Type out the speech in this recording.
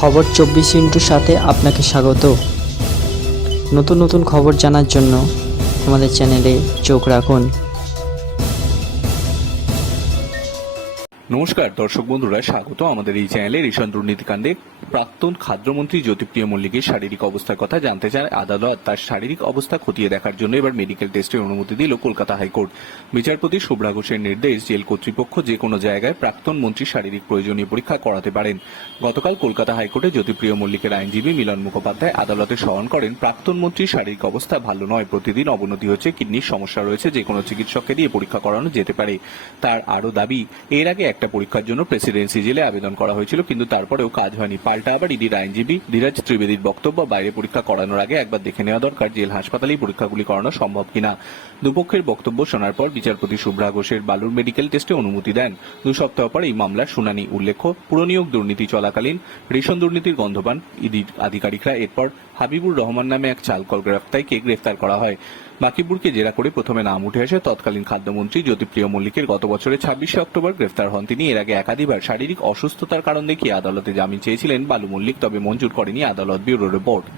খবর চব্বিশ ইন্টুর সাথে আপনাকে স্বাগত। নতুন নতুন খবর জানার জন্য আমাদের চ্যানেলে চোখ রাখুন। নমস্কার, দর্শক বন্ধুরা, স্বাগত আমাদের এই চ্যানেলে রেশন দুর্নীতিকাণ্ডে। প্রাক্তন খাদ্যমন্ত্রী জ্যোতিপ্রিয় মল্লিকের শারীরিক অবস্থার কথা জানতে চায় আদালত। তার শারীরিক অবস্থা খতিয়ে দেখার জন্য এবার মেডিকেল টেস্টের অনুমতি দিল কলকাতা হাইকোর্ট। বিচারপতি শুভ্রা ঘোষের নির্দেশ জেল কর্তৃপক্ষ যে কোনো জায়গায় প্রাক্তন মন্ত্রীর শারীরিক প্রয়োজনীয় পরীক্ষা করাতে পারেন। গতকাল কলকাতা হাইকোর্টে জ্যোতিপ্রিয় মল্লিকের আইনজীবী মিলন মুখোপাধ্যায় আদালতে স্মরণ করেন, প্রাক্তন মন্ত্রীর শারীরিক অবস্থা ভালো নয়, প্রতিদিন অবনতি হচ্ছে, কিডনির সমস্যা রয়েছে, যে কোনো চিকিৎসককে দিয়ে পরীক্ষা করানো যেতে পারে। তার আরও দাবি, এর আগে একটা পরীক্ষার জন্য প্রেসিডেন্সি জেলে আবেদন করা হয়েছিল, কিন্তু তারপরেও কাজ হয়নি। পাল্টা আবার ইডির আইনজীবী ধীরাজ ত্রিবেদীর বক্তব্য বাইরে পরীক্ষা করানোর আগে একবার দেখে নেওয়া দরকার জেল হাসপাতালেই পরীক্ষাগুলি করানো সম্ভব কিনা। দুপক্ষের বক্তব্য শোনার পর বিচারপতি শুভ্রা ঘোষের বালুর মেডিকেল টেস্টে অনুমতি দেন। দু সপ্তাহ পর এই মামলার শুনানি। উল্লেখ্য, পুরনিয়োগ দুর্নীতি চলাকালীন রেশন দুর্নীতির গন্ধবান ইডির আধিকারিকরা এরপর হাবিবুর রহমান নামে এক চালকল গ্রেফতারকে গ্রেফতার করা হয়। বাকিবুরকে জেরা করে প্রথমে নাম উঠে আসে তৎকালীন খাদ্যমন্ত্রী জ্যোতিপ্রিয় মল্লিকের। গত বছরের ছাব্বিশে অক্টোবর গ্রেফতার হন তিনি। এর আগে একাধিবার শারীরিক অসুস্থতার কারণ দেখিয়ে আদালতে জামিন চেয়েছিলেন বালু মল্লিক, তবে মঞ্জুর করেনি আদালত ব্যুরো রিপোর্ট।